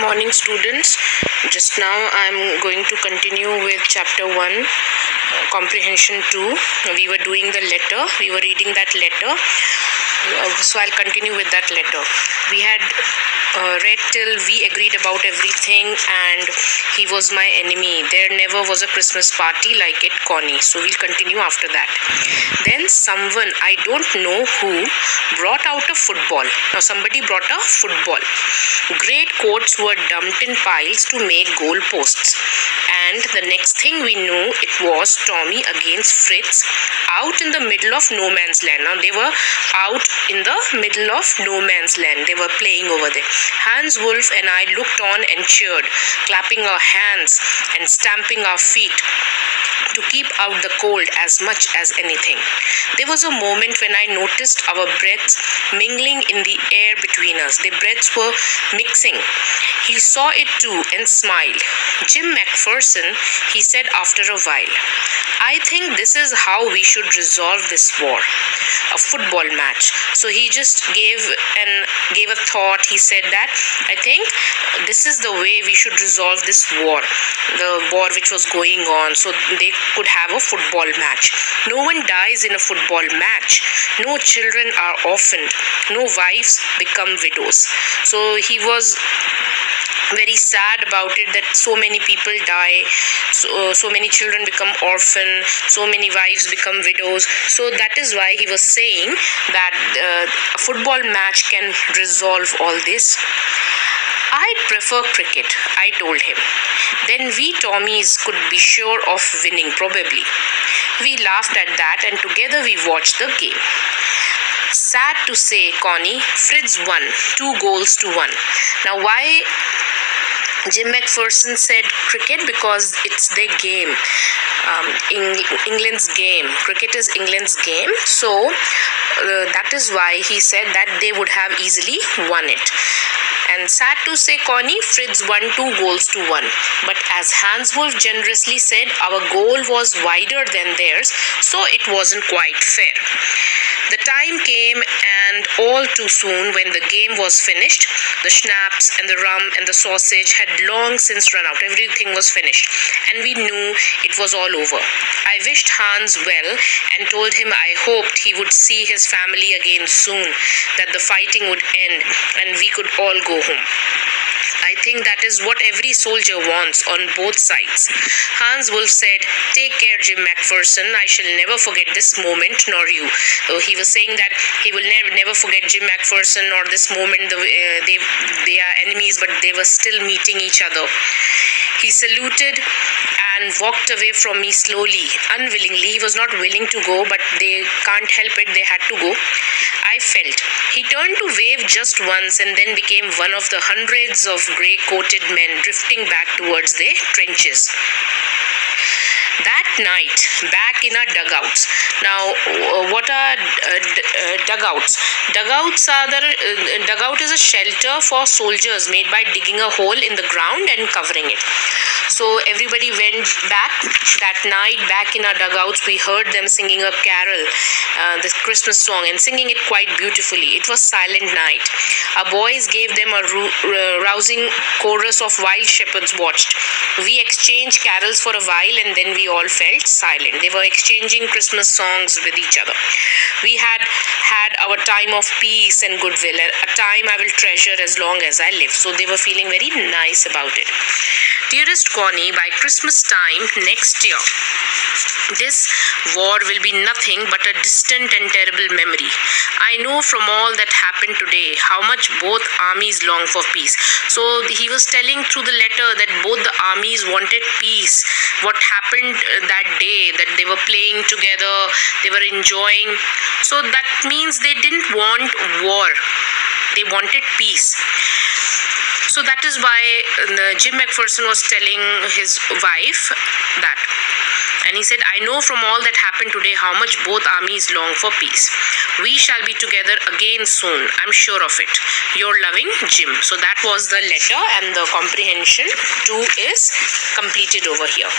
Morning, students. Just now I'm going to continue with chapter 1, comprehension 2. We were doing the letter, we were reading that letter, so I'll continue with that letter. We had read till we agreed about everything, and he was my enemy. There never was a Christmas party like it, Connie. So we'll continue after that. Then someone, I don't know who, brought out a football. Now somebody brought a football. Great coats were dumped in piles to make goal posts. And the next thing we knew, it was Tommy against Fritz out in the middle of no man's land. Now they were out in the middle of no man's land. They were playing over there. Hans Wolf and I looked on and cheered, clapping our hands and stamping our feet to keep out the cold as much as anything. There was a moment when I noticed our breaths mingling in the air between us. The breaths were mixing. He saw it too and smiled. Jim McPherson, he said after a while, I think this is how we should resolve this war. A football match. So he just gave a thought. He said that I think this is the way we should resolve this war, the war which was going on. So they could have a football match. No one dies in a football match. No children are orphaned. No wives become widows. So he was very sad about it, that so many people die, so many children become orphan, so many wives become widows. So that is why he was saying that a football match can resolve all this. I prefer cricket, I told him. Then we Tommies could be sure of winning, probably. We laughed at that and together we watched the game. Sad to say, Connie, Fritz won, 2-1. Now why Jim McPherson said cricket? Because it's their game, England's game. Cricket is England's game. So that is why he said that they would have easily won it. And sad to say, Connie, Fritz won 2-1. But as Hans Wolf generously said, our goal was wider than theirs, so it wasn't quite fair. The time came, and all too soon, when the game was finished, the schnapps and the rum and the sausage had long since run out. Everything was finished, and we knew it was all over. I wished Hans well and told him I hoped he would see his family again soon, that the fighting would end and we could all go home. I think that is what every soldier wants on both sides. Hans Wolf said, take care, Jim McPherson. I shall never forget this moment, nor you. So he was saying that he will never forget Jim McPherson or this moment. They are enemies, but they were still meeting each other. He saluted and walked away from me slowly, unwillingly. He was not willing to go, but they can't help it. They had to go. I felt. He turned to wave just once and then became one of the hundreds of grey-coated men drifting back towards their trenches. That night, back in our dugouts. Now, what are dugouts? Dugout is a shelter for soldiers made by digging a hole in the ground and covering it. So everybody went back that night, back in our dugouts. We heard them singing a carol, the Christmas song, and singing it quite beautifully. It was silent night. Our boys gave them a rousing chorus of wild shepherds watched. We exchanged carols for a while, and then we all felt silent. They were exchanging Christmas songs with each other. We had our time of peace and goodwill, a time I will treasure as long as I live. So they were feeling very nice about it. Dearest Connie, by Christmas time next year, this war will be nothing but a distant and terrible memory. I know from all that happened today how much both armies long for peace. So he was telling through the letter that both the armies wanted peace. What happened that day, that they were playing together, they were enjoying. So that means they didn't want war. They wanted peace. So that is why Jim McPherson was telling his wife that. And he said, I know from all that happened today how much both armies long for peace. We shall be together again soon. I'm sure of it. Your loving Jim. So that was the letter, and the comprehension 2 is completed over here.